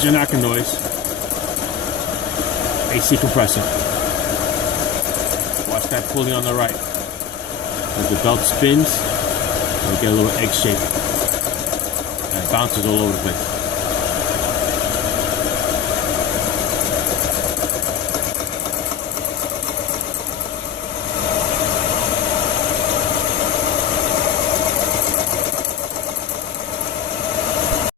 There's your knocking noise. AC compressor. Watch that pulley on the right. As the belt spins, you get a little egg shape. And it bounces all over the place.